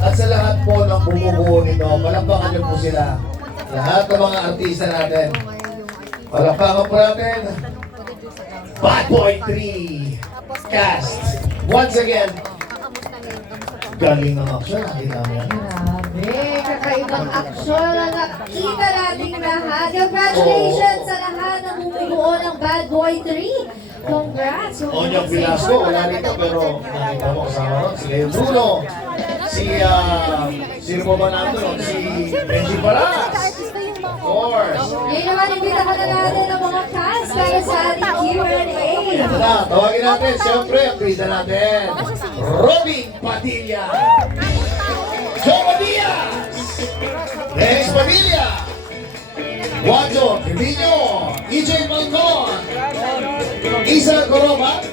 at sa lahat po ng bumubuo nito. Palakpakan niyo po sila. Lahat ng mga artista natin. Palakpakan po natin. Bad Boy 3 cast. Once again, galing ng action. Nakita mo yan. Grabe, kakaibang aksyon na nakita nating lahat. Congratulations sa lahat ng bumubuo ng Bad Boy 3. Congrats! Onyang Velasco, wala rito pero nakita mo kasama ron. Si Leo Bruno, sino pa ba nandun? Si Benji Paras. Of course. Ngayon naman, imbitahan na natin ang mga cast para sa ating Q&A. Ito na, tawagin natin. Siyempre, ang bida natin. Robin Padilla. Joe Madias. Rex Padilla. Wajo Trevino. EJ Malcon. Isa Coroba.